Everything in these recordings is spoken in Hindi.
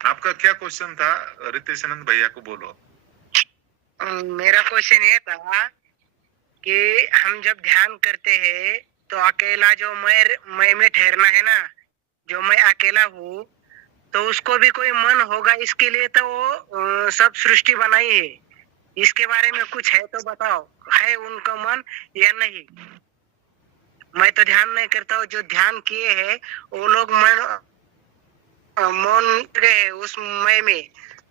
आपका क्या क्वेश्चन था? रितेशानंद भैया को बोलो। मेरा क्वेश्चन ये था कि हम जब ध्यान करते हैं तो अकेला जो मैं में ठहरना है ना, जो मैं अकेला हूँ, तो उसको भी कोई मन होगा। इसके लिए तो वो सब सृष्टि बनाई है। इसके बारे में कुछ है तो बताओ, है उनका मन या नहीं? मैं तो ध्यान नहीं करता हूँ। जो ध्यान किए हैं वो लोग मौन गए उस मय में,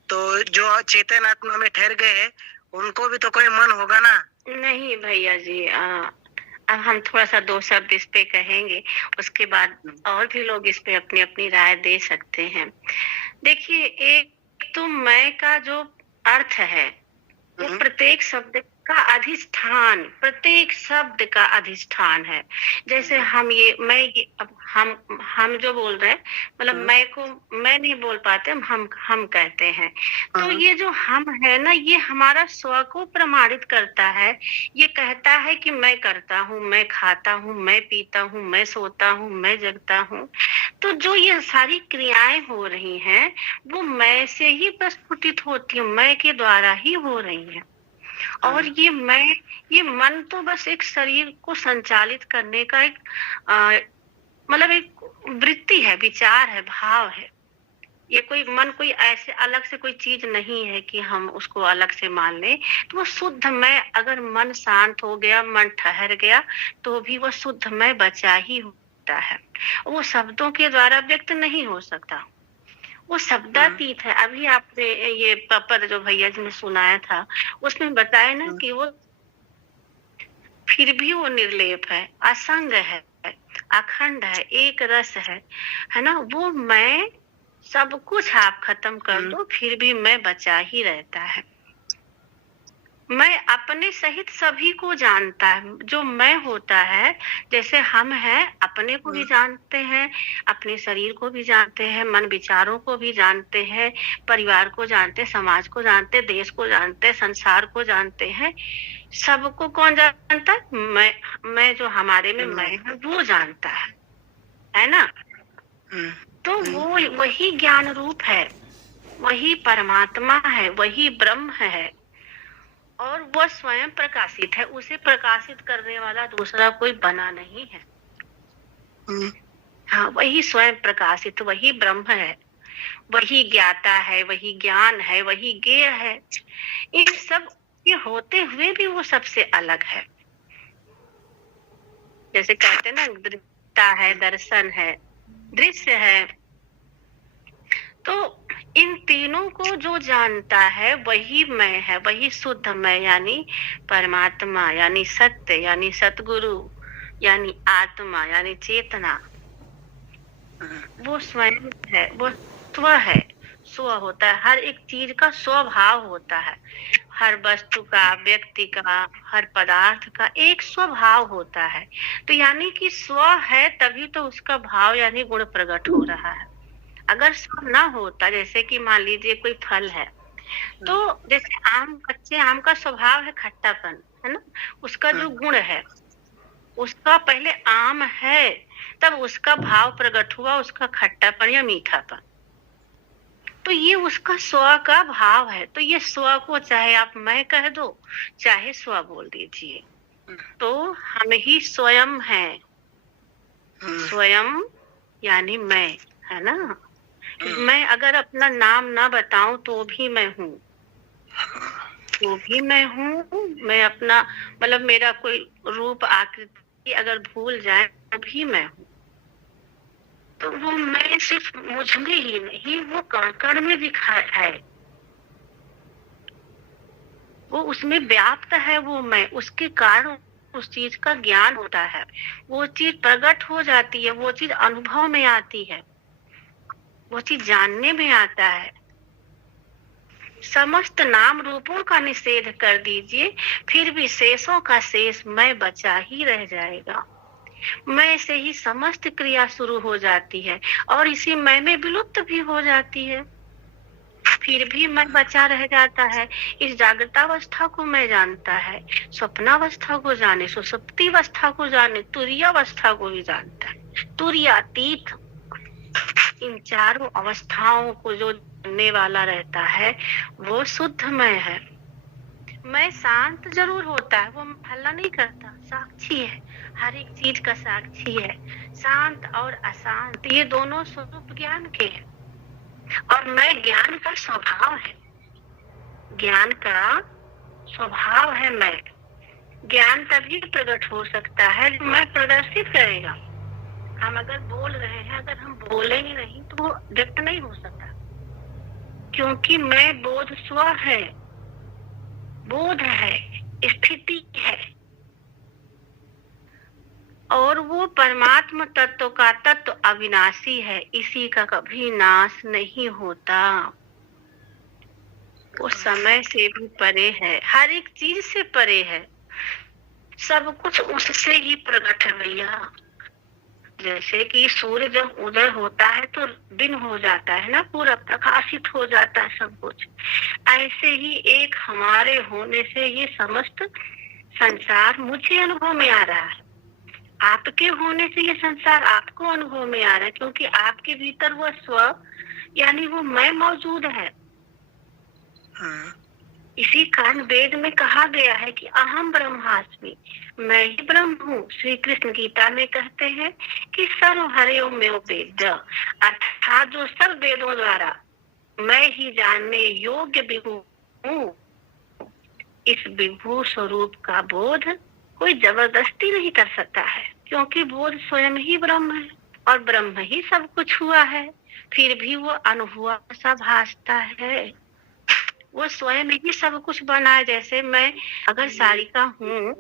तो जो चेतन आत्मा में ठहर गए हैं उनको भी तो कोई मन होगा ना। नहीं भैया जी, अब हम थोड़ा सा दो शब्द इस पे कहेंगे, उसके बाद और भी लोग इस पे अपनी अपनी राय दे सकते हैं। देखिए, एक तो मैं का जो अर्थ है वो प्रत्येक शब्द का अधिष्ठान, प्रत्येक शब्द का अधिष्ठान है। जैसे हम अब हम जो बोल रहे हैं, मतलब मैं नहीं बोल पाते, हम कहते हैं। तो ये जो हम है ना, ये हमारा स्व को प्रमाणित करता है। ये कहता है कि मैं करता हूँ, मैं खाता हूँ, मैं पीता हूँ, मैं सोता हूँ, मैं जगता हूँ। तो जो ये सारी क्रियाएं हो रही हैं वो मैं से ही प्रस्फुटित होती है, मैं के द्वारा ही हो रही है। और ये मन तो बस एक शरीर को संचालित करने का एक मतलब एक वृत्ति है, विचार है, भाव है। ये कोई मन कोई ऐसे अलग से कोई चीज नहीं है कि हम उसको अलग से मान लें। तो वो शुद्ध मैं, अगर मन शांत हो गया, मन ठहर गया, तो भी वो शुद्ध मैं बचा ही होता है। वो शब्दों के द्वारा व्यक्त नहीं हो सकता, वो शब्दातीत है। अभी आपने ये पद जो भैया जी ने सुनाया था उसमें बताया ना कि वो फिर भी वो निर्लेप है, असंग है, अखंड है, एक रस है ना। वो मैं सब कुछ आप खत्म कर दो फिर भी मैं बचा ही रहता है। मैं अपने सहित सभी को जानता है। जो मैं होता है, जैसे हम हैं, अपने को भी जानते हैं, अपने शरीर को भी जानते हैं, मन विचारों को भी जानते हैं, परिवार को जानते हैं, समाज को जानते हैं, देश को जानते हैं, संसार को जानते हैं। सबको कौन जानता है? मैं जो हमारे में मैं है वो जानता है ना। तो वो वही ज्ञान रूप है, वही परमात्मा है, वही ब्रह्म है, और वह स्वयं प्रकाशित है। उसे प्रकाशित करने वाला दूसरा कोई बना नहीं है। हाँ, वही स्वयं प्रकाशित, वही ब्रह्म है, वही ज्ञाता है, वही ज्ञान है, वही ज्ञेय है। इन सब के होते हुए भी वो सबसे अलग है। जैसे कहते हैं ना, दृष्टा है, दर्शन है, दृश्य है। तो इन तीनों को जो जानता है वही मैं है, वही शुद्ध मैं, यानी परमात्मा, यानी सत्य, यानी सतगुरु, यानी आत्मा, यानी चेतना। वो स्वयं है, वो स्व है, स्व होता है। हर एक चीज का स्वभाव होता है, हर वस्तु का, व्यक्ति का, हर पदार्थ का एक स्वभाव होता है। तो यानी कि स्व है तभी तो उसका भाव यानी गुण प्रकट हो रहा है। अगर स्व ना होता, जैसे कि मान लीजिए कोई फल है, तो जैसे आम, कच्चे आम का स्वभाव है खट्टापन, है ना। उसका जो गुण है, उसका पहले आम है तब उसका भाव प्रकट हुआ, उसका खट्टापन या मीठापन। तो ये उसका स्व का भाव है। तो ये स्व को चाहे आप मैं कह दो, चाहे स्व बोल दीजिए, तो हम ही स्वयं हैं। स्वयं यानी मैं, है ना। मैं अगर अपना नाम ना बताऊं तो भी मैं हूँ, तो भी मैं हूँ। मैं अपना मतलब मेरा कोई रूप आकृति अगर भूल जाए तो भी मैं हूँ। तो वो मैं सिर्फ मुझ में ही नहीं, वो कण में दिखा है, वो उसमें व्याप्त है। वो मैं, उसके कारण उस चीज का ज्ञान होता है, वो चीज प्रकट हो जाती है, वो चीज अनुभव में आती है, वो चीज जानने में आता है। समस्त नाम रूपों का निषेध कर दीजिए, फिर भी शेषों का शेष मैं बचा ही रह जाएगा। मैं से ही समस्त क्रिया शुरू हो जाती है और इसी मैं में विलुप्त भी हो जाती है, फिर भी मैं बचा रह जाता है। इस जागृतावस्था को मैं जानता है, स्वप्नावस्था को जाने, सुषुप्ति अवस्था को जाने, तुरीयावस्था को भी जानता है, तुरीयातीत। इन चारों अवस्थाओं को जो जानने वाला रहता है वो शुद्ध मैं है। मैं शांत जरूर होता है, वो हल्ला नहीं करता, साक्षी है, हर एक चीज का साक्षी है। शांत और अशांत ये दोनों स्वरूप ज्ञान के हैं। और मैं ज्ञान का स्वभाव है, ज्ञान का स्वभाव है मैं। ज्ञान तभी प्रकट हो सकता है जब मैं प्रदर्शित करेगा। हम अगर बोल रहे हैं, अगर हम बोलेंगे नहीं तो वो व्यक्त नहीं हो सकता, क्योंकि मैं बोध स्व है, बोध है, स्थिति है। और वो परमात्मा तत्व का तत्व अविनाशी है, इसी का कभी नाश नहीं होता। वो समय से भी परे है, हर एक चीज से परे है, सब कुछ उससे ही प्रकट है भैया। जैसे कि सूर्य जब उदय होता है तो दिन हो जाता है ना, पूरा प्रकाशित हो जाता है सब कुछ। ऐसे ही एक हमारे होने से ये समस्त संसार मुझे अनुभव में आ रहा है, आपके होने से ये संसार आपको अनुभव में आ रहा है, क्योंकि आपके भीतर वो स्व यानी वो मैं मौजूद है। इसी कारण वेद में कहा गया है कि अहम ब्रह्मास्मि, मैं ही ब्रह्म हूँ। श्री कृष्ण गीता में कहते हैं कि सर्व हरिओं में वेद, अर्थात जो सब वेदों द्वारा मैं ही जानने योग्य विभु हूँ। इस विभु स्वरूप का बोध कोई जबरदस्ती नहीं कर सकता है, क्योंकि बोध स्वयं ही ब्रह्म है और ब्रह्म ही सब कुछ हुआ है। फिर भी वो अनुभव सा भासता है, वो स्वयं ही सब कुछ बना है। जैसे मैं अगर सारिका हूँ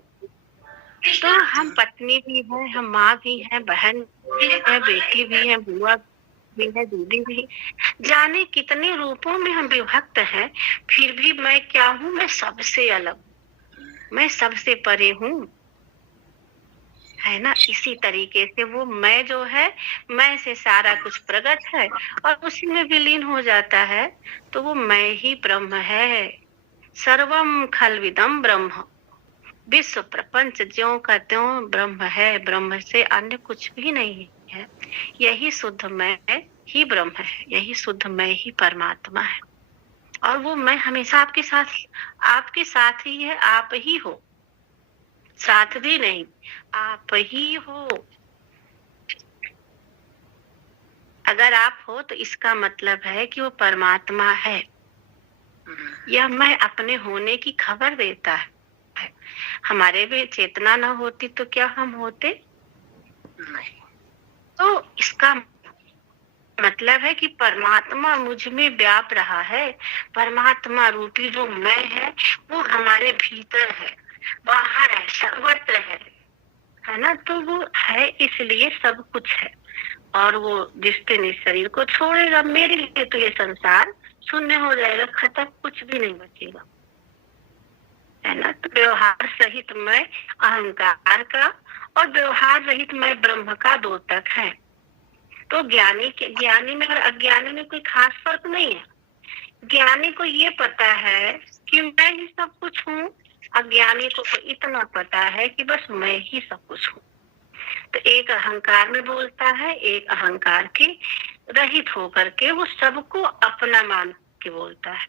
तो हम पत्नी भी हैं, हम माँ भी हैं, बहन भी है, बेटी भी है, बुआ भी है, दीदी भी। जाने कितने रूपों में हम विभक्त हैं, फिर भी मैं क्या हूँ? मैं सबसे अलग, मैं सबसे परे हूँ, है ना। इसी तरीके से वो मैं जो है, मैं से सारा कुछ प्रकट है और उसी में विलीन हो जाता है, तो वो मैं ही ब्रह्म है। सर्वम खलविदम ब्रह्म, विश्व प्रपंच ज्यों का त्यों ब्रह्म है, ब्रह्म से अन्य कुछ भी नहीं है। यही शुद्ध मैं ही ब्रह्म है, यही शुद्ध मैं ही परमात्मा है। और वो मैं हमेशा आपके साथ ही है, आप ही हो, साथ भी नहीं, आप ही हो। अगर आप हो तो इसका मतलब है कि वो परमात्मा है। यह मैं अपने होने की खबर देता है। हमारे में चेतना न होती तो क्या हम होते? नहीं। तो इसका मतलब है कि परमात्मा मुझ में व्याप रहा है। परमात्मा रूपी जो मैं है वो हमारे भीतर है, बाहर है, सर्वत्र है ना। तो वो है, इसलिए सब कुछ है। और वो जिस दिन इस शरीर को छोड़ेगा, मेरे लिए तो ये संसार शून्य हो जाएगा, खत्म, कुछ भी नहीं बचेगा, है ना। तो व्यवहार सहित मैं अहंकार का और व्यवहार रहित मैं ब्रह्म का द्योतक है। तो ज्ञानी में और अज्ञानी में कोई खास फर्क नहीं है। ज्ञानी को ये पता है कि मैं ही सब कुछ हूँ, अज्ञानी को तो इतना पता है कि बस मैं ही सब कुछ हूँ। तो एक अहंकार में बोलता है, एक अहंकार के रहित होकर के वो सबको अपना मान के बोलता है।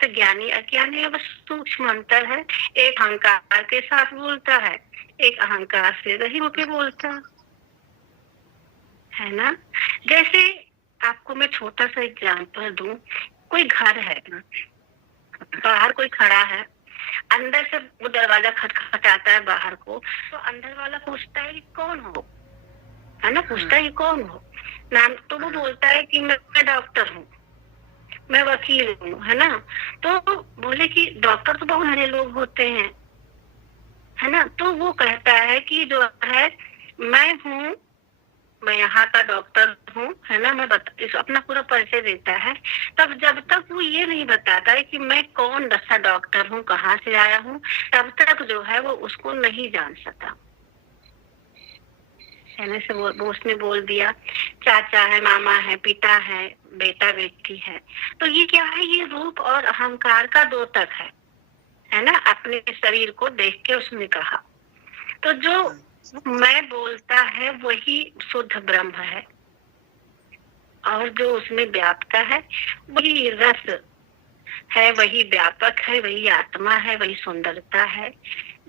तो ज्ञानी अज्ञानी बस सूक्ष्म अंतर है। एक अहंकार के साथ बोलता है, एक अहंकार से रहित होकर बोलता है ना। जैसे आपको मैं छोटा सा एग्जांपल दूं, कोई घर है, बाहर कोई खड़ा है, अंदर से वो दरवाजा खटखटाता है बाहर को, तो अंदर वाला पूछता है कि कौन हो, है ना, पूछता है कि कौन हो नाम, तो वो बोलता है कि मैं डॉक्टर हूँ, मैं वकील हूँ, है ना। तो बोले कि डॉक्टर तो बहुत सारे लोग होते हैं, है ना। तो वो कहता है कि जो है मैं हूँ, मैं यहाँ का डॉक्टर हूँ, है ना। मैं अपना पूरा परिचय देता है। तब जब तक वो ये नहीं बताता है कि मैं कौन सा डॉक्टर हूँ, कहाँ से आया हूँ, तब तक जो है वो उसको नहीं जान सकता। कहने से वो उसने बोल दिया चाचा है, मामा है, पिता है, बेटा बेटी है। तो ये क्या है? ये रूप और अहंकार का द्योतक है ना। अपने शरीर को देख के उसने कहा। तो जो मैं बोलता है वही शुद्ध ब्रह्म है, और जो उसमें व्यापता है वही रस है, वही व्यापक है, वही आत्मा है, वही सुंदरता है,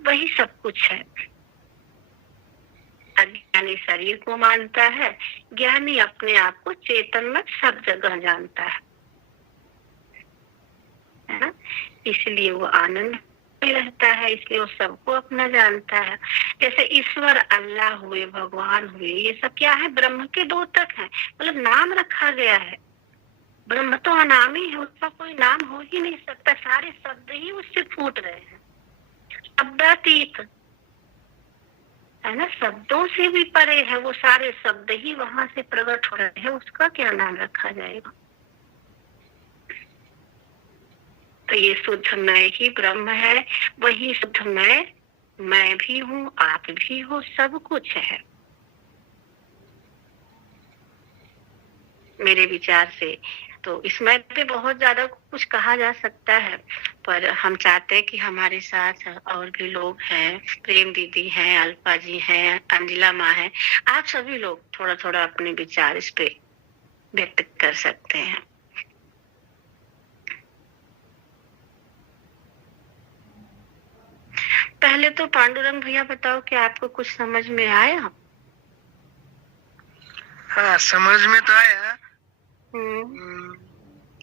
वही सब कुछ है। अज्ञानी शरीर को मानता है, ज्ञानी अपने आप को चेतन में सब जगह जानता है ना? इसलिए वो आनंद में रहता है, इसलिए वो सबको अपना जानता है। जैसे ईश्वर, अल्लाह हुए, भगवान हुए, ये सब क्या है? ब्रह्म के द्योतक है, मतलब नाम रखा गया है। ब्रह्म तो अनामी है, उसका कोई नाम हो ही नहीं सकता, सारे शब्द ही उससे फूट रहे हैं। शब्दातीत है ना, शब्दों से भी परे है, वो सारे शब्द ही वहां से प्रकट हो रहे हैं, उसका क्या नाम रखा जाएगा? तो ये शुद्ध मैं ही ब्रह्म है, वही शुद्ध मैं भी हूँ, आप भी हो, सब कुछ है मेरे विचार से। तो इसमें पे बहुत ज्यादा कुछ कहा जा सकता है, पर हम चाहते हैं कि हमारे साथ और भी लोग हैं, प्रेम दीदी हैं, अल्पा जी हैं, अंजिला माँ हैं, आप सभी लोग थोड़ा थोड़ा अपने विचार इस पे व्यक्त कर सकते हैं। पहले तो पांडुरंग भैया बताओ कि आपको कुछ समझ में आया? हाँ, समझ में तो आया।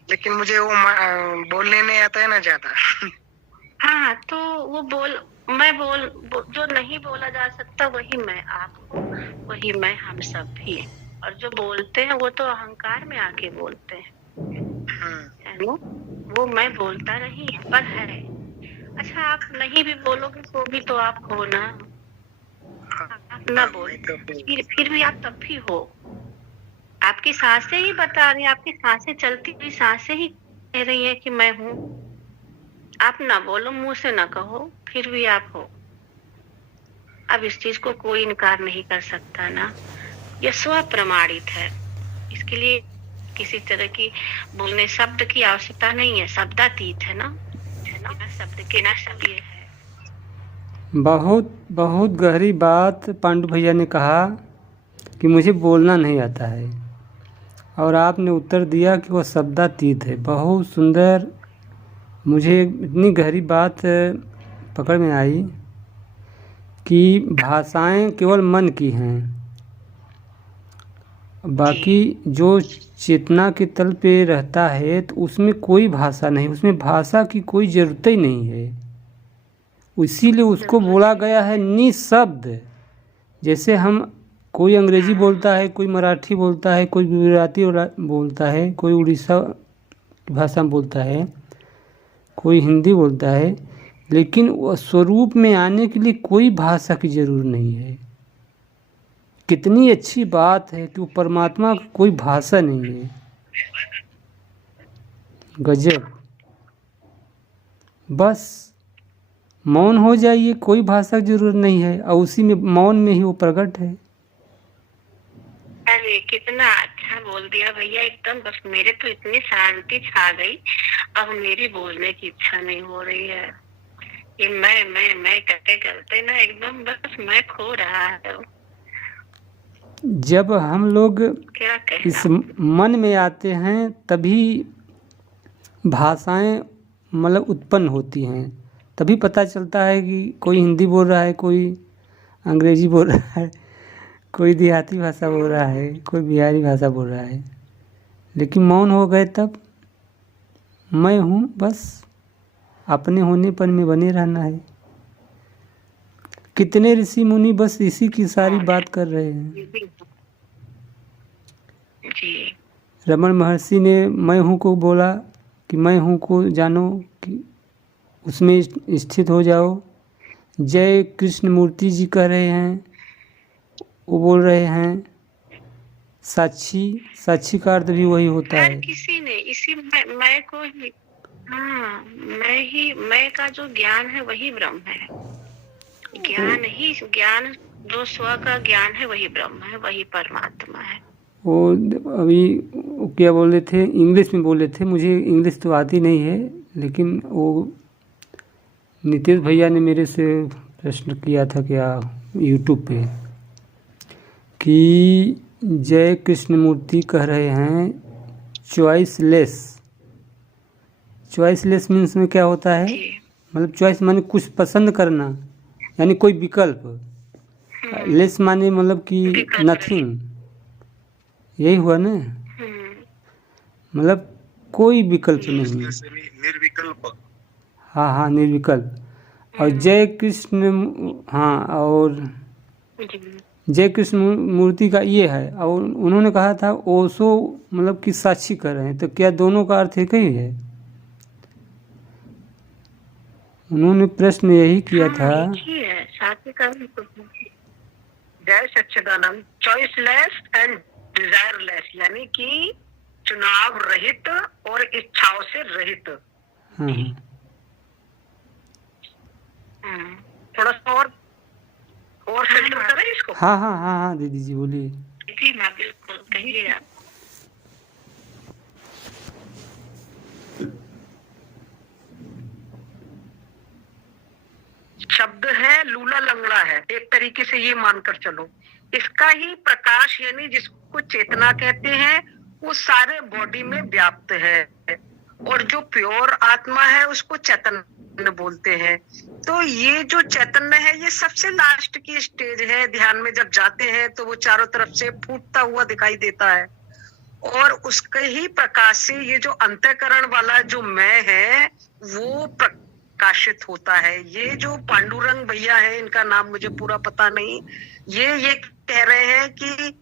लेकिन मुझे वो बोलने नहीं आता है ना ज्यादा। हाँ, तो वो जो नहीं बोला जा सकता वही मैं आप हूँ, वही मैं हम सब भी। और जो बोलते हैं वो तो अहंकार में आके बोलते हैं, है ना? वो मैं बोलता नहीं पर है। अच्छा, आप नहीं भी बोलोगे तो भी तो आप हो ना, आप ना बोल फिर भी आप तब भी हो। आपकी सांसें ही बता रही है, आपकी सांसें चलती हुई सांसें ही कह रही है कि मैं हूँ। आप ना बोलो, मुंह से ना कहो, फिर भी आप हो। अब इस चीज को कोई इनकार नहीं कर सकता ना, यह स्व प्रमाणित है। इसके लिए किसी तरह की बोलने शब्द की आवश्यकता नहीं है, शब्दातीत है ना, शब्द के ना शब्द ये है। बहुत बहुत गहरी बात पांडु भैया ने कहा कि मुझे बोलना नहीं आता है, और आपने उत्तर दिया कि वो शब्दातीत है। बहुत सुंदर, मुझे इतनी गहरी बात पकड़ में आई कि भाषाएं केवल मन की हैं, बाकी जो चेतना के तल पे रहता है तो उसमें कोई भाषा नहीं, उसमें भाषा की कोई ज़रूरत ही नहीं है। इसीलिए उसको बोला गया है निशब्द। जैसे हम, कोई अंग्रेजी बोलता है, कोई मराठी बोलता है, कोई गुजराती बोलता है, कोई उड़ीसा भाषा बोलता है, कोई हिंदी बोलता है, लेकिन स्वरूप में आने के लिए कोई भाषा की ज़रूरत नहीं है। कितनी अच्छी बात है कि वो परमात्मा की कोई भाषा नहीं है। गजब। बस मौन हो जाइए, कोई भाषा की जरूरत नहीं है, और उसी में मौन में ही वो प्रकट है। अरे कितना अच्छा बोल दिया भैया, एकदम। बस मेरे तो इतनी शांति छा गई, अब मेरी बोलने की इच्छा नहीं हो रही है। ये मैं करते करते ना एकदम बस मैं खो रहा है। जब हम लोग इस मन में आते हैं तभी भाषाएं मतलब उत्पन्न होती हैं, तभी पता चलता है कि कोई हिंदी बोल रहा है, कोई अंग्रेजी बोल रहा है, कोई देहाती भाषा बोल रहा है, कोई बिहारी भाषा बोल रहा है। लेकिन मौन हो गए तब मैं हूँ, बस अपने होने पर में बने रहना है। कितने ऋषि मुनि बस इसी की सारी बात कर रहे हैं। रमन महर्षि ने मैं हूँ को बोला कि मैं हूँ को जानो, कि उसमें स्थित हो जाओ। जय कृष्ण मूर्ति जी कह रहे हैं, वो बोल रहे हैं साक्षी का अर्थ भी वही होता है। किसी ने इसी मैं को ही, हाँ, मैं का जो ज्ञान है वही ब्रह्म है। ज्ञान जो स्व का ज्ञान है वही ब्रह्म है, वही परमात्मा है। वो अभी क्या बोल रहे थे, इंग्लिश में बोल रहे थे, मुझे इंग्लिश तो आती नहीं है, लेकिन वो नीतीश भैया ने मेरे से प्रश्न किया था क्या यूट्यूब पे, कि जय कृष्णमूर्ति कह रहे हैं चॉइसलेस। चॉइसलेस मीन्स में क्या होता है? जी। मतलब चॉइस माने कुछ पसंद करना, यानी कोई विकल्प। लेस माने मतलब कि विकल्प नथिंग, यही हुआ ना? मतलब कोई विकल्प नहीं। जैसे निर्विकल्प। हाँ हाँ, निर्विकल्प। और जय कृष्ण, हाँ, और जी। जय कृष्ण मूर्ति का ये है। और उन्होंने कहा था ओशो मतलब कि साक्षी कर रहे हैं, तो क्या दोनों का अर्थ एक ही है? उन्होंने प्रश्न यही किया था। एक ही है, साथी का भी कुछ नहीं। जय सच्चिदानंद। चॉइसलेस एंड डिजायरलेस, यानी कि चुनाव रहित और इच्छाओं से रहित। हाँ हाँ, थोड़ा सा और फिल्टर करें इसको। हाँ हाँ हाँ हाँ, दीदी जी बोलिए। जी हाँ, बिल्कुल कहिए आप। शब्द है लूला लंगड़ा है, एक तरीके से ये मानकर चलो। इसका ही प्रकाश यानी जिसको चेतना कहते हैं वो सारे बॉडी में व्याप्त है, और जो प्योर आत्मा है उसको चैतन्य बोलते हैं। तो ये जो चैतन्य है ये सबसे लास्ट की स्टेज है। ध्यान में जब जाते हैं तो वो चारों तरफ से फूटता हुआ दिखाई देता है, और उसके ही प्रकाश से ये जो अंतःकरण वाला जो मैं है वो प्रकाशित होता है। ये जो पांडुरंग भैया है, इनका नाम मुझे पूरा पता नहीं, ये कह रहे हैं कि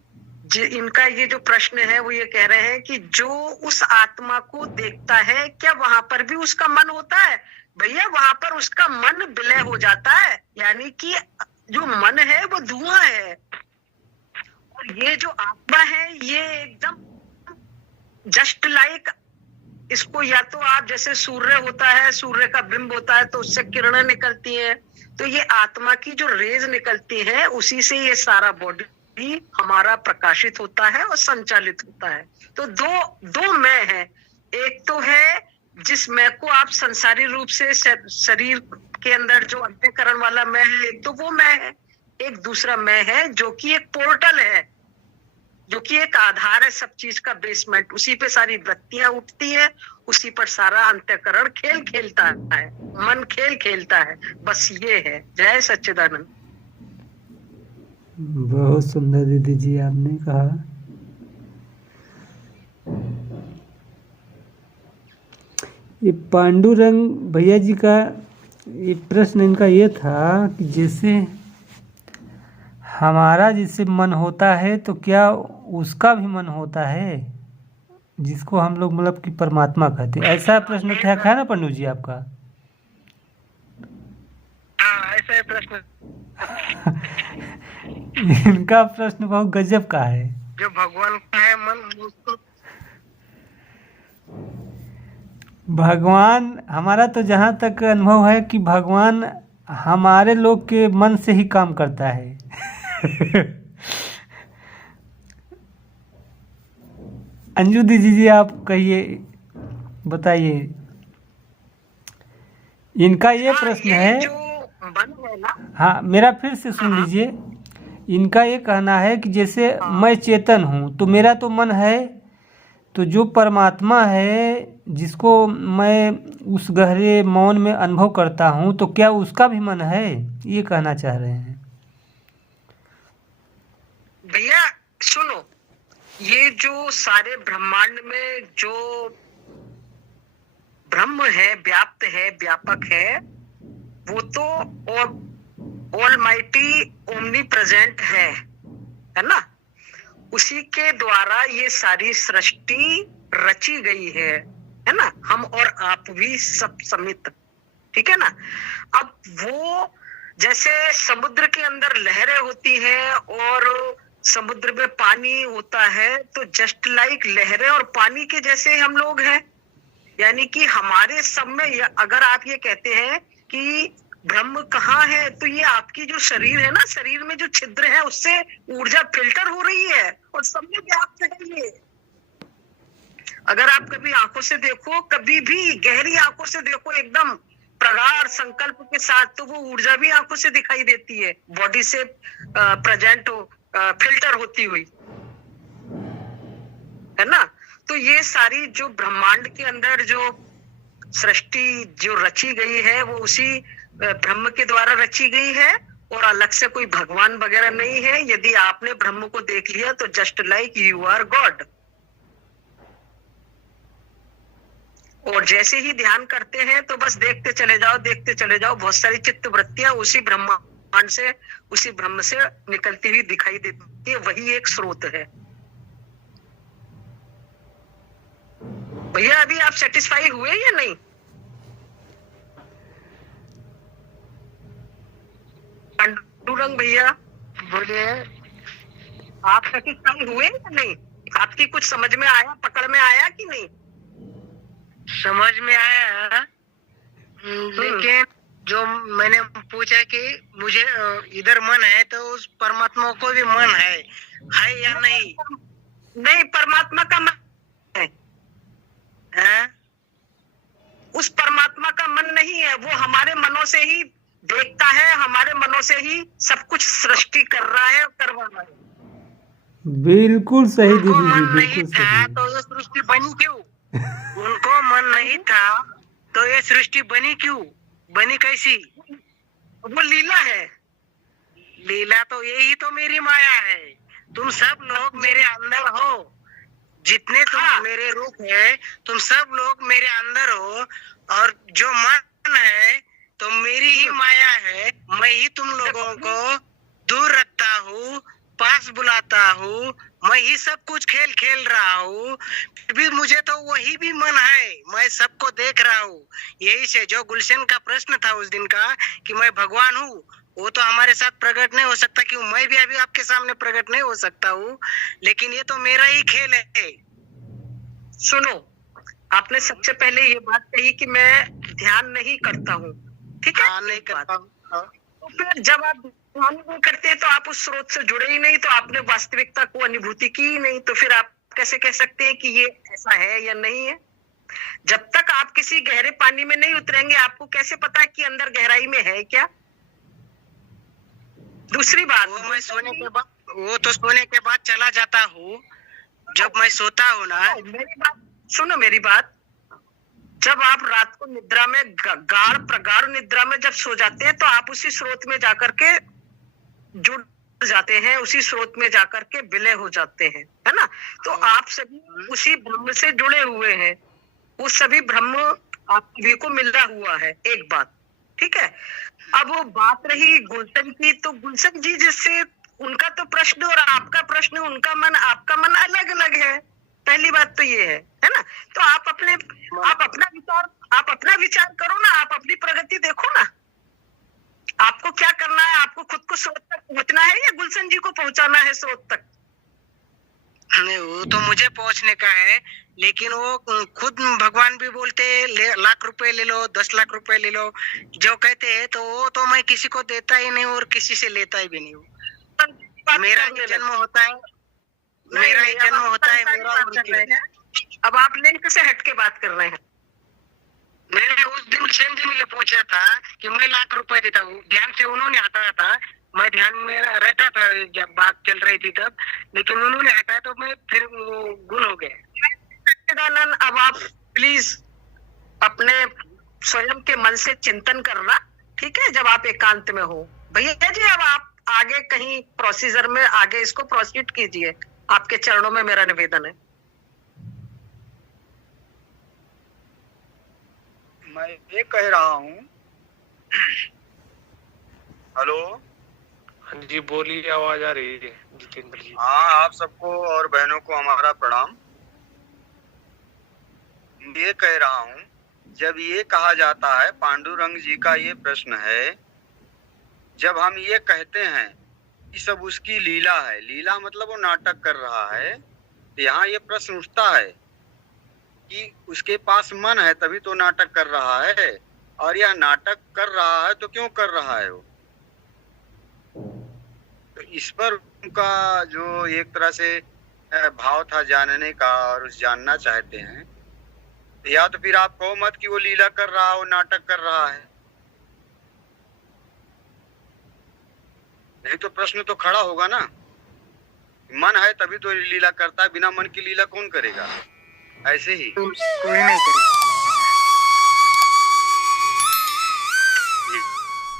इनका ये जो प्रश्न है वो ये कह रहे हैं कि जो उस आत्मा को देखता है क्या वहां पर भी उसका मन होता है? भैया वहां पर उसका मन विलय हो जाता है, यानी कि जो मन है वो धुआं है, और ये जो आत्मा है ये एकदम जस्ट लाइक, इसको या तो आप जैसे सूर्य होता है, सूर्य का बिंब होता है तो उससे किरणें निकलती हैं, तो ये आत्मा की जो रेज निकलती है उसी से ये सारा बॉडी हमारा प्रकाशित होता है और संचालित होता है। तो दो मैं है, एक तो है जिस मैं को आप संसारी रूप से शरीर के अंदर जो अंतःकरण वाला मैं है, एक तो वो मैं है, एक दूसरा मैं है जो कि एक पोर्टल है, जो कि एक आधार है सब चीज का, बेसमेंट, उसी पे सारी वृत्तियां उठती है, उसी पर सारा अंतःकरण खेल खेलता है, मन खेल खेलता है। बस ये है। जय सच्चिदानंद। बहुत सुंदर दीदी जी आपने कहा। ये पांडुरंग भैया जी का ये प्रश्न इनका ये था कि जैसे हमारा जिससे मन होता है तो क्या उसका भी मन होता है, जिसको हम लोग मतलब कि परमात्मा कहते हैं? ऐसा प्रश्न था ना पंडू जी आपका? हाँ, ऐसा है प्रश्न। इनका प्रश्न बहुत गजब का है। जो भगवान का है मन, उसको भगवान, हमारा तो जहाँ तक अनुभव है कि भगवान हमारे लोग के मन से ही काम करता है। अंजू दीदी जी आप कहिए, बताइए। इनका ये प्रश्न है, जो मन है ना, हाँ मेरा फिर से सुन लीजिए। इनका ये कहना है कि जैसे मैं चेतन हूँ तो मेरा तो मन है, तो जो परमात्मा है जिसको मैं उस गहरे मौन में अनुभव करता हूँ तो क्या उसका भी मन है, ये कहना चाह रहे हैं। भैया सुनो, ये जो सारे ब्रह्मांड में जो ब्रह्म है, व्याप्त है, व्यापक है, वो तो ऑलमाइटी ओमनी प्रेजेंट है ना? उसी के द्वारा ये सारी सृष्टि रची गई है ना? हम और आप भी सब समित, ठीक है ना? अब वो जैसे समुद्र के अंदर लहरें होती हैं और समुद्र में पानी होता है, तो जस्ट लाइक लहरें और पानी के जैसे हम लोग हैं, यानी कि हमारे सब में अगर आप ये कहते हैं कि ब्रह्म कहाँ है, तो ये आपकी जो शरीर है ना, शरीर में जो छिद्र है उससे ऊर्जा फिल्टर हो रही है और सब में व्याप्त है ये। अगर आप कभी आंखों से देखो, कभी भी गहरी आंखों से देखो एकदम प्रगाढ़ संकल्प के साथ, तो वो ऊर्जा भी आंखों से दिखाई देती है, बॉडी से प्रेजेंट हो, फिल्टर होती हुई। है ना। तो ये सारी जो ब्रह्मांड के अंदर जो सृष्टि जो रची गई है वो उसी ब्रह्म के द्वारा रची गई है, और अलग से कोई भगवान वगैरह नहीं है। यदि आपने ब्रह्म को देख लिया तो just like you are God. और जैसे ही ध्यान करते हैं तो बस देखते चले जाओ, देखते चले जाओ, बहुत सारी चित्त वृत्तियां उसी ब्रह्मांड से, उसी ब्रह्म से निकलती हुई दिखाई देती है। वही एक स्रोत है। भैया अभी आप सेटिस्फाई हुए या नहीं? पांडुरंग भैया बोलिए, आप सेटिस्फाई हुए या नहीं? आपकी कुछ समझ में आया, पकड़ में आया कि नहीं? समझ में आया, लेकिन जो मैंने पूछा कि मुझे इधर मन है तो उस परमात्मा को भी मन है या नहीं? नहीं, परमात्मा का मन है, उस परमात्मा का मन नहीं है। वो हमारे मनों से ही देखता है, हमारे मनों से ही सब कुछ सृष्टि कर रहा है और करवा रहा है। बिल्कुल सही उनको दीदी जी, मन नहीं बिल्कुल था सही। तो ये सृष्टि बनी क्यों? उनको मन नहीं था तो ये सृष्टि बनी क्यों? बनी कैसी? वो लीला है। लीला तो यही तो मेरी माया है। तुम सब लोग मेरे अंदर हो, जितने तुम मेरे रूप है, तुम सब लोग मेरे अंदर हो। और जो मन है तो मेरी ही माया है। मैं ही तुम लोगों को दूर रखता हूँ, पास बुलाता हूँ। मैं ही सब कुछ खेल खेल रहा हूँ, फिर भी मुझे तो वही भी मन है। मैं सबको देख रहा हूँ। यही से जो गुलशन का प्रश्न था उस दिन का कि मैं भगवान हूँ, वो तो हमारे साथ प्रकट नहीं हो सकता, क्यों? मैं भी अभी आपके सामने प्रकट नहीं हो सकता हूँ, लेकिन ये तो मेरा ही खेल है। सुनो, आपने सबसे पहले ये बात कही कि मैं ध्यान नहीं करता हूँ, ठीक है? नहीं करता हूँ। तो फिर जब आप ध्यान नहीं करते तो आप उस स्रोत से जुड़े ही नहीं, तो आपने वास्तविकता को अनुभूति की ही नहीं, तो फिर आप कैसे कह सकते हैं कि ये ऐसा है या नहीं है? जब तक आप किसी गहरे पानी में नहीं उतरेंगे, आपको कैसे पता है कि अंदर गहराई में है क्या? दूसरी बात, वो मैं सोने के बाद, वो तो सोने के बाद चला जाता हूँ। जब मैं सोता हूँ ना, मेरी बात सुनो, मेरी बात, जब आप रात को निद्रा में गाढ़ प्रगाढ़ निद्रा में जब सो जाते हैं तो आप उसी स्रोत में जाकर के जुड़ जाते हैं, उसी स्रोत में जाकर के विलय हो जाते हैं, है ना। तो आप सभी उसी ब्रह्म से जुड़े हुए हैं, वो सभी ब्रह्म आप सभी को मिला हुआ है। एक बात, ठीक है। अब वो बात रही गुलशन की, तो गुलशन जी जिससे उनका तो प्रश्न और आपका प्रश्न, उनका मन आपका मन अलग अलग है। पहली बात तो ये है ना। तो आप अपना विचार करो ना, आप अपनी प्रगति देखो ना। आपको क्या करना है? आपको खुद को स्रोत तक पहुंचना है या गुलशन जी को पहुंचाना है स्रोत तक? नहीं, वो तो मुझे पहुंचने का है, लेकिन वो खुद भगवान भी बोलते हैं लाख रुपए ले लो, 10 लाख रुपए ले लो, जो कहते हैं, तो वो तो मैं किसी को देता ही नहीं और किसी से लेता ही भी नहीं हूँ। मेरा ही जन्म होता है, मेरा ही जन्म होता है, मेरा। अब आप लिंक से हट के बात कर रहे हैं। मैंने उस दिन सेम दिन ये पूछा था कि मैं लाख रुपए देता हूँ, ध्यान से उन्होंने हटाया था। मैं ध्यान में रहता था जब बात चल रही थी तब, लेकिन उन्होंने हटाया तो मैं फिर गुल हो गया। अब आप प्लीज अपने स्वयं के मन से चिंतन करना, ठीक है, जब आप एकांत में हो। भैया जी अब आप आगे कहीं प्रोसीजर में आगे इसको प्रोसीड कीजिए, आपके चरणों में मेरा निवेदन है। मैं ये कह रहा हूँ, हेलो, हाँ जी बोलिए, आवाज आ रही है जितेंद्र जी। हाँ, आप सबको और बहनों को हमारा प्रणाम। ये कह रहा हूँ, जब ये कहा जाता है, पांडुरंग जी का ये प्रश्न है, जब हम ये कहते हैं कि सब उसकी लीला है, लीला मतलब वो नाटक कर रहा है, तो यहाँ ये प्रश्न उठता है कि उसके पास मन है तभी तो नाटक कर रहा है, और यह नाटक कर रहा है तो क्यों कर रहा है वो? तो इस पर उनका जो एक तरह से भाव था जानने का, और उस जानना चाहते हैं, या तो फिर आप कहो मत कि वो लीला कर रहा है, वो नाटक कर रहा है, नहीं तो प्रश्न तो खड़ा होगा ना। मन है तभी तो लीला करता है, बिना मन की लीला कौन करेगा? ऐसे ही कोई नहीं करेगा।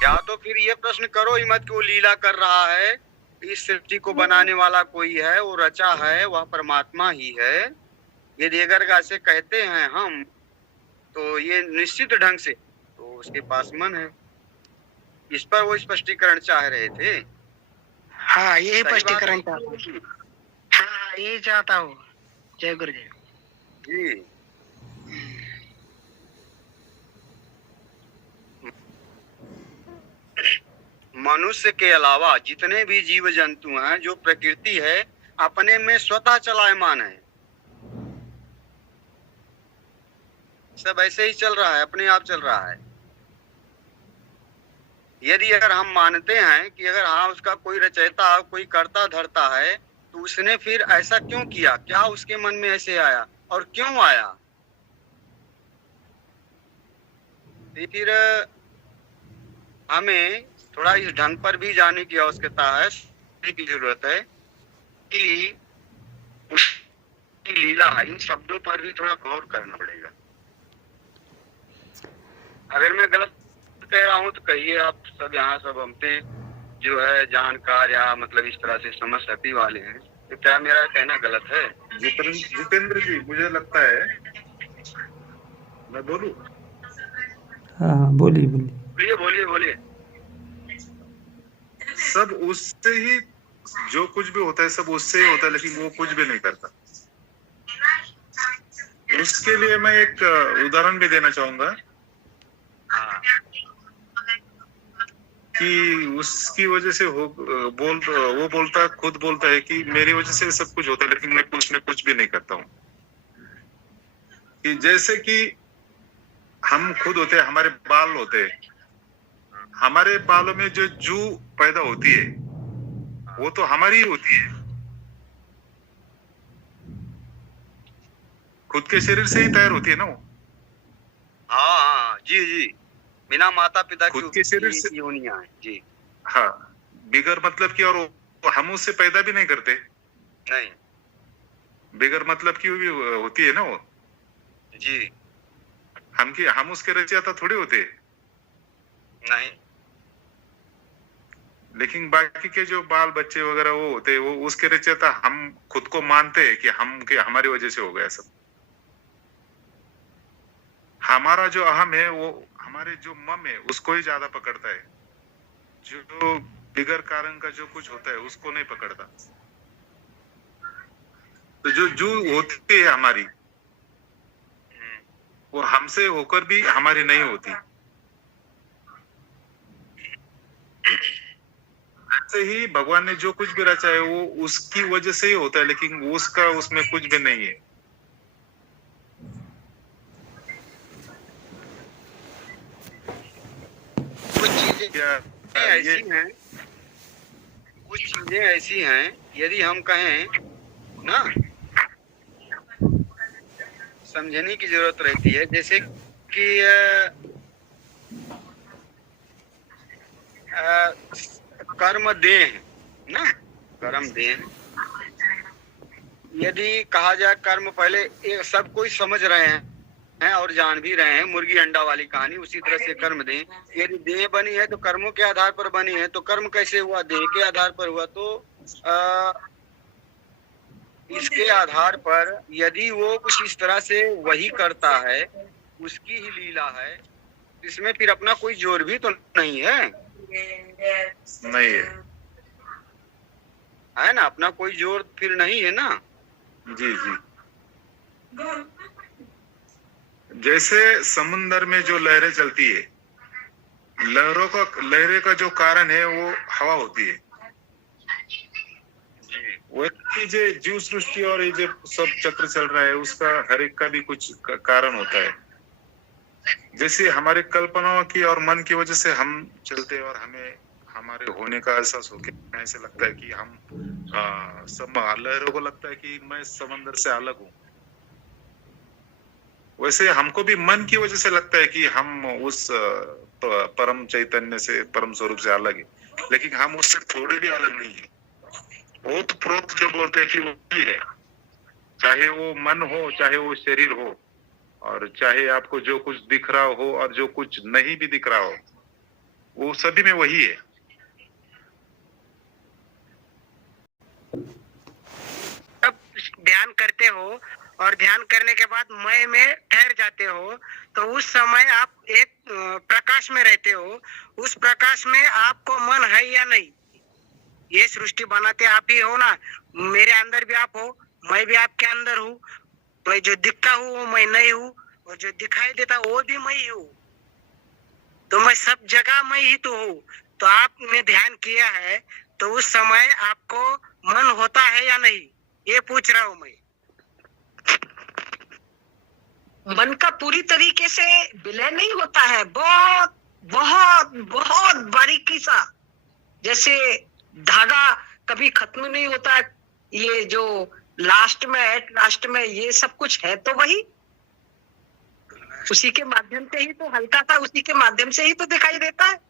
या तो फिर ये प्रश्न करो ही मत कि वो लीला कर रहा है, इस सृष्टि को बनाने वाला कोई है, वो रचा है, वह परमात्मा ही है। यदि अगर ऐसे कहते हैं हम, तो ये निश्चित ढंग से तो उसके पास मन है। इस पर वो स्पष्टीकरण चाह रहे थे। हाँ, यही सही बात स्पष्टीकरण है। चाहता हूँ। हाँ, यही चाहता हूँ। जय गुरुदेव जी। मनुष्य के अलावा जितने भी जीव जंतु हैं, जो प्रकृति है, अपने में स्वतः चलायमान है। सब ऐसे ही चल रहा है, अपने आप चल रहा है। यदि अगर हम मानते हैं कि अगर हाँ उसका कोई रचयिता, कोई कर्ता धरता है, तो उसने फिर ऐसा क्यों किया, क्या उसके मन में ऐसे आया और क्यों आया? फिर हमें थोड़ा इस ढंग पर भी जाने की आवश्यकता है, की जरूरत है कि उसकी लीला, इन शब्दों पर भी थोड़ा गौर करना पड़ेगा। अगर मैं गलत कह रहा हूँ तो कहिए, आप सब यहाँ सब हमसे जो है जानकार या मतलब इस तरह से समझ शक्ति वाले हैं, तो क्या मेरा कहना गलत है? जितेंद्र जी, मुझे लगता है, मैं बोलूं? हाँ, बोलिए बोलिए। बोलिए बोलिए बोलिए। सब उससे ही, जो कुछ भी होता है सब उससे ही होता है, लेकिन वो कुछ भी नहीं करता। उसके लिए मैं एक उदाहरण भी देना चाहूंगा कि उसकी वजह से वो खुद बोलता है कि मेरी वजह से सब कुछ होता है, लेकिन मैं कुछ भी नहीं करता हूँ। कि जैसे कि हम खुद होते हैं, हमारे बाल होते हैं, हमारे बालों में जो जू पैदा होती है वो तो हमारी ही होती है, खुद के शरीर से ही तैयार होती है ना वो। हाँ हाँ, जी जी, बिना माता पिता खुद के शरीर से योनियां हैं जी। हाँ, बिगर मतलब की, और हम उससे पैदा भी नहीं करते, नहीं, बिगर मतलब की भी होती है ना वो जी, हम उसके रचयिता थोड़ी होते। नहीं, लेकिन बाकी के जो बाल बच्चे वगैरह वो होते हैं, वो उसके रचयिता हम खुद को मानते हैं कि हमारी वजह से हो गया सब। हमारा जो अहम है वो हमारे जो मम है उसको ही ज्यादा पकड़ता है, जो बिगर कारण का जो कुछ होता है उसको नहीं पकड़ता। तो जो जू होती है हमारी, वो हमसे होकर भी हमारी नहीं होती। ऐसे ही भगवान ने जो कुछ भी रचा है वो उसकी वजह से ही होता है, लेकिन उसका उसमें कुछ भी नहीं है। कुछ चीजें ऐसी हैं, कुछ चीजें ऐसी हैं, यदि हम कहें ना, समझने की जरूरत रहती है। जैसे कि कर्म देह ना, कर्म देह, यदि कहा जाए कर्म, पहले सब कोई समझ रहे हैं और जान भी रहे हैं, मुर्गी अंडा वाली कहानी, उसी तरह से कर्म देह। यदि देह बनी है तो कर्मों के आधार पर बनी है, तो कर्म कैसे हुआ? देह के आधार पर हुआ। तो इसके आधार पर यदि वो कुछ इस तरह से वही करता है, उसकी ही लीला है, इसमें फिर अपना कोई जोर भी तो नहीं है, नहीं है ना? अपना कोई जोर फिर नहीं है ना। जी जी। जैसे समुन्द्र में जो लहरें चलती है, लहरें का जो कारण है वो हवा होती है। वैसे जो जीव सृष्टि और ये जो सब चक्र चल रहा है, उसका हर एक का भी कुछ कारण होता है। जैसे हमारे कल्पनाओं की और मन की वजह से हम चलते हैं और हमें हमारे होने का एहसास हो गया, ऐसे लगता है कि हम सब लहरों को लगता है कि मैं समंदर से अलग हूँ। वैसे हमको भी मन की वजह से लगता है कि हम उस परम चैतन्य से, परम स्वरूप से अलग है, लेकिन हम उससे थोड़े भी अलग नहीं है। ओत प्रोत जो बोलते हैं कि वही है, चाहे वो मन हो, चाहे वो शरीर हो, और चाहे आपको जो कुछ दिख रहा हो और जो कुछ नहीं भी दिख रहा हो, वो सभी में वही है। जब ध्यान करते हो और ध्यान करने के बाद मय में ठहर जाते हो, तो उस समय आप एक प्रकाश में रहते हो। उस प्रकाश में आपको मन है या नहीं? ये सृष्टि बनाते आप ही हो ना, मेरे अंदर भी आप हो, मैं भी आपके अंदर हूँ। मैं जो दिखता हूँ वो मैं नहीं हूँ, और जो दिखाई देता वो भी मैं ही हूँ। तो मैं सब जगह मैं ही तो हूँ। तो आपने ध्यान किया है, तो उस समय आपको मन होता है या नहीं, ये पूछ रहा हूँ मैं। मन का पूरी तरीके से विलय नहीं होता है, बहुत बहुत बहुत बारीकी सा, जैसे धागा कभी खत्म नहीं होता। ये जो लास्ट में ये सब कुछ है तो वही, उसी के माध्यम से ही तो हल्का था, उसी के माध्यम से ही तो दिखाई देता है।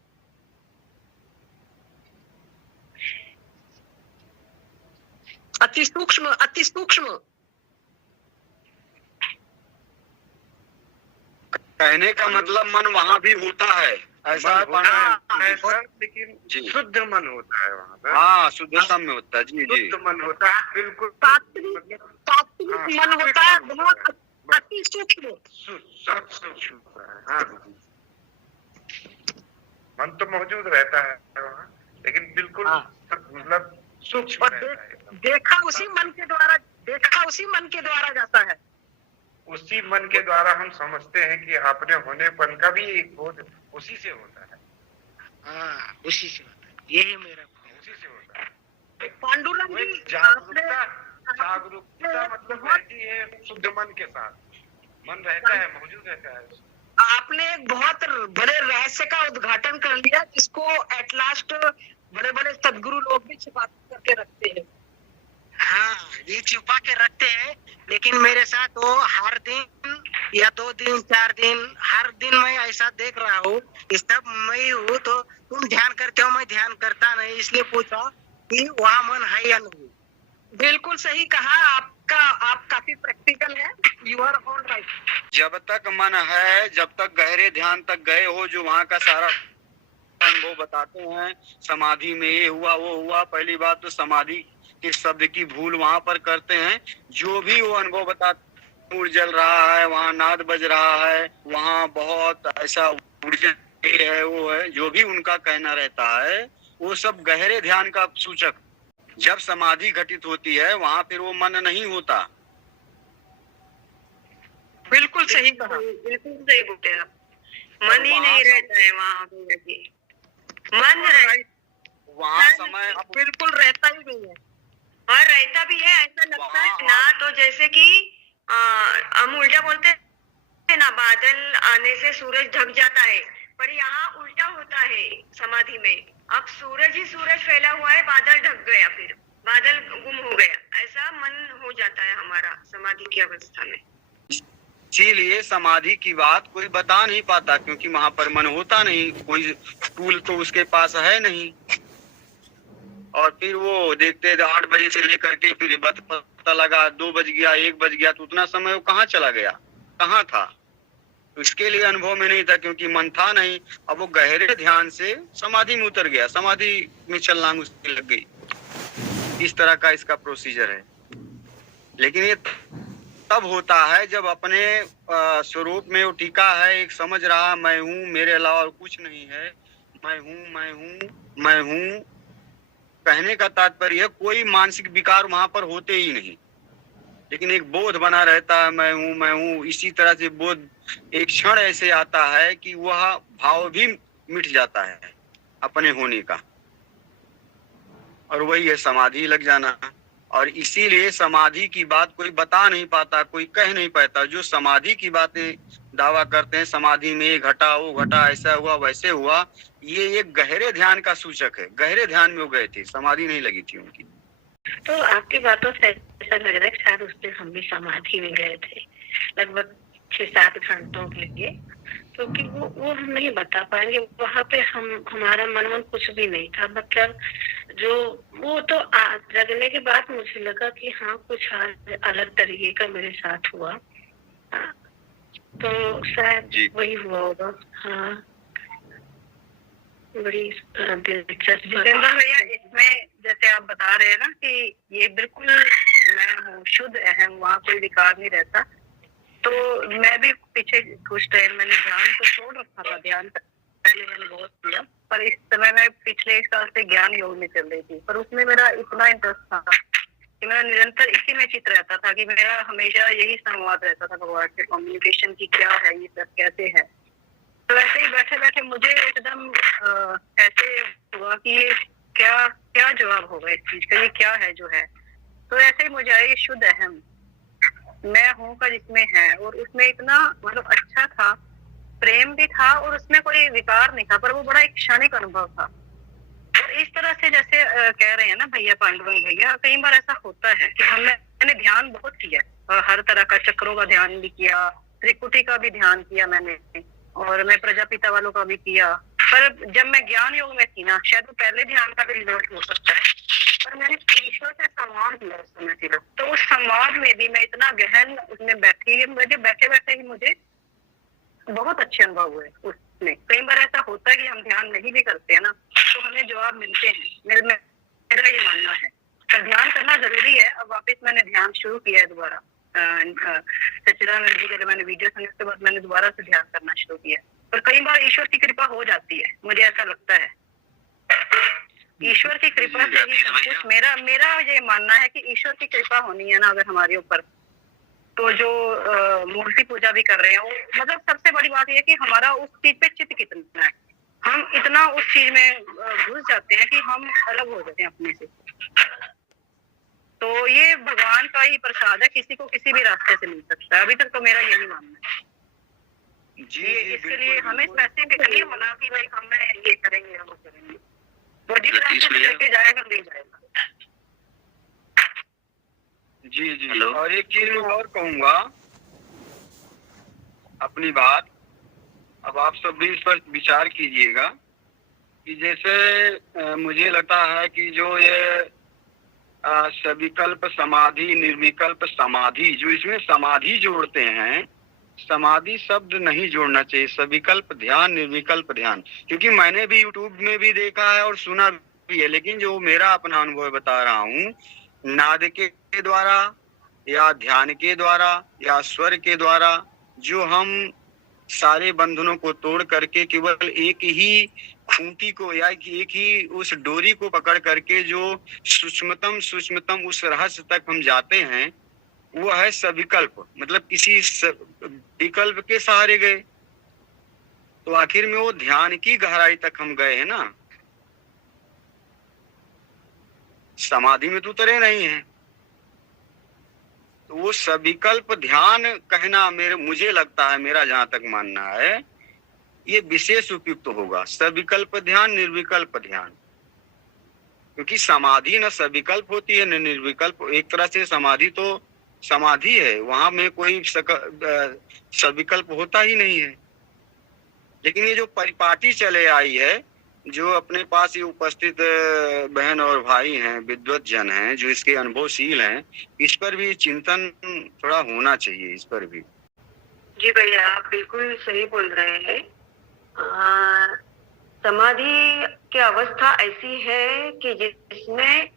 अति सूक्ष्म, अति सूक्ष्म। कहने का मतलब मन वहाँ भी होता है, ऐसा है सर, लेकिन जी। शुद्ध मन होता है वहाँ पर। हाँ, शुद्धता में होता है। जी जी, शुद्ध मन होता है, बिल्कुल तात्विक मन होता है, बहुत अति सूक्ष्म। सब सूक्ष्म होता है। हाँ, मन तो मौजूद रहता है वहाँ, लेकिन बिल्कुल मतलब सूक्ष्म और रहता है। देखा उसी मन के द्वारा जाता है। उसी मन के द्वारा हम समझते हैं कि अपने होनेपन का भी एक बोध उसी से होता है। हाँ, उसी से होता है, यही मेरा उसी से होता है। पांडुरंग वही जी, जागरूकता मतलब रहती है शुद्ध मन के साथ। मन रहता है, मौजूद रहता है। आपने एक बहुत बड़े रहस्य का उद्घाटन कर लिया, जिसको एट लास्ट बड़े बड़े सदगुरु लोग भी छिपा करके रखते हैं। हाँ, ये छुपा के रखते हैं, लेकिन मेरे साथ वो हर दिन या 2 दिन 4 दिन हर दिन मैं ऐसा देख रहा हूँ, इस सब मैं ही हूँ। तो तुम ध्यान करते हो, मैं ध्यान करता नहीं, इसलिए पूछा कि वहाँ मन है या नहीं। बिल्कुल सही कहा, आप काफी प्रैक्टिकल है, यू आर ऑल राइट। जब तक मन है, जब तक गहरे ध्यान तक गए हो, जो वहाँ का सारा अनुभव बताते हैं, समाधि में ये हुआ वो हुआ। पहली बात तो समाधि के शब्द की भूल वहाँ पर करते हैं। जो भी वो अनुभव बताते, नूर जल रहा है, वहाँ नाद बज रहा है, वहाँ बहुत ऐसा ऊर्जा है, वो है, जो भी उनका कहना रहता है, वो सब गहरे ध्यान का सूचक। जब समाधि घटित होती है, वहाँ फिर वो मन नहीं होता। बिल्कुल सही कहा, बिल्कुल सही बोले आप। मन ही नहीं रहता है वहाँ पे, मन वहाँ समय बिल्कुल रहता ही नहीं है। और रहता भी है, ऐसा लगता है ना, तो जैसे कि हम उल्टा बोलते हैं ना, बादल आने से सूरज ढक जाता है, पर यहाँ उल्टा होता है समाधि में। अब सूरज ही सूरज फैला हुआ है, बादल ढक गया, फिर बादल गुम हो गया, ऐसा मन हो जाता है हमारा समाधि की अवस्था में। इसीलिए समाधि की बात कोई बता नहीं पाता, क्योंकि वहां पर मन होता नहीं, कोई टूल तो उसके पास है नहीं। और फिर वो देखते 8 बजे से लेकर के फिर पता लगा 2 बज गया, 1 बज गया, तो उतना समय वो कहाँ चला गया, कहाँ था? तो इसके लिए अनुभव में नहीं था, क्योंकि मन था नहीं। अब वो गहरे ध्यान से समाधि में उतर गया, समाधि में छलांग उसकी लग गई। इस तरह का इसका प्रोसीजर है। लेकिन ये तब होता है जब अपने स्वरूप में वो टीका है, एक समझ रहा मैं हूँ, मेरे अलावा और कुछ नहीं है, मैं हूँ मैं हूँ मैं हूँ। कहने का तात्पर्य है कोई मानसिक विकार वहां पर होते ही नहीं, लेकिन एक बोध बना रहता है, मैं हूँ मैं हूँ। इसी तरह से बोध एक क्षण ऐसे आता है कि वह भाव भी मिट जाता है अपने होने का, और वही है समाधि लग जाना। और इसीलिए समाधि की बात कोई बता नहीं पाता, कोई कह नहीं पाता। जो समाधि की बातें दावा करते हैं, समाधि में ये घटा वो घटा, ऐसा हुआ वैसे हुआ, ये एक गहरे ध्यान का सूचक है। गहरे ध्यान में वो गए थे, समाधि नहीं लगी थी उनकी। तो आपकी बातों से ऐसा लग रहा है कि शायद उस दिन हम भी समाधि में गए थे, लगभग 6-7 घंटों के लिए, क्योंकि वो हम नहीं बता पाएंगे। वहाँ पे हमारा मन कुछ भी नहीं था, मतलब जो वो तो जगने के बाद मुझे लगा कि हाँ कुछ अलग तरीके का मेरे साथ हुआ। हाँ, तो शायद जी। वही हुआ होगा। हाँ, बड़ी दिलचस्प। जितेंद्र भैया, इसमें जैसे आप बता रहे हैं ना कि ये बिल्कुल मैं हूँ, शुद्ध अहम, वहाँ कोई विकार नहीं रहता। तो मैं भी पीछे कुछ टाइम मैंने ध्यान को छोड़ रखा था, ध्यान पहले मैंने बहुत किया, पर इस समय मैं पिछले 1 साल से ज्ञान योग में चल रही थी, पर उसमें मेरा इतना इंटरेस्ट था कि मेरा निरंतर इसी में चित रहता था कि मेरा हमेशा यही संवाद रहता था भगवान से, कम्युनिकेशन की क्या है, ये सब कैसे है। तो ऐसे ही बैठे बैठे मुझे एकदम ऐसे हुआ कि ये क्या क्या जवाब होगा इस चीज का, ये क्या है जो है। तो ऐसे ही मुझे आया ये शुद्ध अहम मैं हूँ का जिसमें है, और उसमें इतना मतलब अच्छा था, प्रेम भी था और उसमें कोई विकार नहीं था, पर वो बड़ा एक क्षणिक अनुभव था। और इस तरह से जैसे कह रहे हैं ना भैया, पांडुरंग भैया, कई बार ऐसा होता है कि मैंने ध्यान बहुत किया, हर तरह का चक्रों का ध्यान भी किया, त्रिकुटी का भी ध्यान किया मैंने, और मैं प्रजापिता वालों का भी किया। पर जब मैं ज्ञान योग में थी ना, शायद वो पहले ध्यान का भी रिजल्ट हो सकता है, पर मैंने ईश्वर से संवाद किया उस समय से। तो उस संवाद में भी मैं इतना गहन उसमें बैठी, मुझे बैठे बैठे ही मुझे बहुत अच्छे अनुभव हुए उसमें। कई बार ऐसा होता है कि हम ध्यान नहीं भी करते हैं ना, तो हमें जवाब मिलते हैं, मेरा ये मानना है। पर ध्यान करना जरूरी है। अब वापस मैंने ध्यान शुरू किया है दोबारा, सच्चिदानंद जी के मैंने वीडियो सुनने के बाद मैंने दोबारा से ध्यान करना शुरू किया। पर कई बार ईश्वर की कृपा हो जाती है, मुझे ऐसा लगता है ईश्वर की कृपा से ही सब कुछ। मेरा ये मानना है कि ईश्वर की कृपा होनी है ना अगर हमारे ऊपर, तो जो मूर्ति पूजा भी कर रहे हैं वो, मतलब सबसे बड़ी बात यह है कि हमारा उस चीज पे चित्त कितना है। हम इतना उस चीज में घुस जाते हैं कि हम अलग हो जाते हैं अपने से। तो ये भगवान का ही प्रसाद है, किसी को किसी भी रास्ते से मिल सकता है। अभी तक तो मेरा यही मानना है जी। इसके लिए हमें स्पेसिफिक नहीं होना कि भाई हम ये करेंगे हम करेंगे, वो जिस रास्ते से लेके जाएगा ले जाएगा। जी जी। और एक चीज मैं और कहूंगा अपनी बात, अब आप सब भी इस पर विचार कीजिएगा कि जैसे मुझे लगता है कि जो ये सविकल्प समाधि, निर्विकल्प समाधि, जो इसमें समाधि जोड़ते हैं, समाधि शब्द नहीं जोड़ना चाहिए, सविकल्प ध्यान, निर्विकल्प ध्यान। क्योंकि मैंने भी यूट्यूब में भी देखा है और सुना भी है, लेकिन जो मेरा अपना अनुभव बता रहा हूँ, नाद के द्वारा या ध्यान के द्वारा या स्वर के द्वारा जो हम सारे बंधनों को तोड़ करके केवल एक ही खूंटी को या एक ही उस डोरी को पकड़ करके जो सूक्ष्मतम उस रहस्य तक हम जाते हैं, वो है सविकल्प। मतलब किसी विकल्प के सहारे गए तो आखिर में वो ध्यान की गहराई तक हम गए हैं ना, समाधि में तो उतरे नहीं है। तो वो सविकल्प ध्यान कहना मुझे लगता है, मेरा जहां तक मानना है, ये विशेष उपयुक्त होगा, सविकल्प ध्यान, निर्विकल्प ध्यान। क्योंकि समाधि न सविकल्प होती है न निर्विकल्प। एक तरह से समाधि तो समाधि है, वहां में कोई सविकल्प होता ही नहीं है। लेकिन ये जो परिपाटी चले आई है, जो अपने पास ये उपस्थित बहन और भाई हैं, विद्वत जन हैं, जो इसके अनुभवशील हैं, इस पर भी चिंतन थोड़ा होना चाहिए, इस पर भी। जी भैया, आप बिल्कुल सही बोल रहे हैं। समाधि की अवस्था ऐसी है कि जिसमें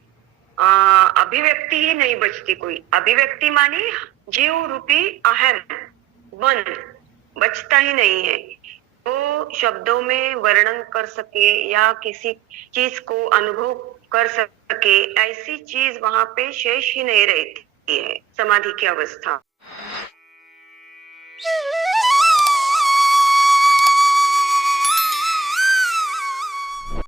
अभिव्यक्ति ही नहीं बचती। कोई अभिव्यक्ति मानी जीव रूपी अहम बंद बचता ही नहीं है। तो शब्दों में वर्णन कर सके या किसी चीज को अनुभव कर सके, ऐसी चीज वहां पे शेष ही नहीं रहती है समाधि की अवस्था।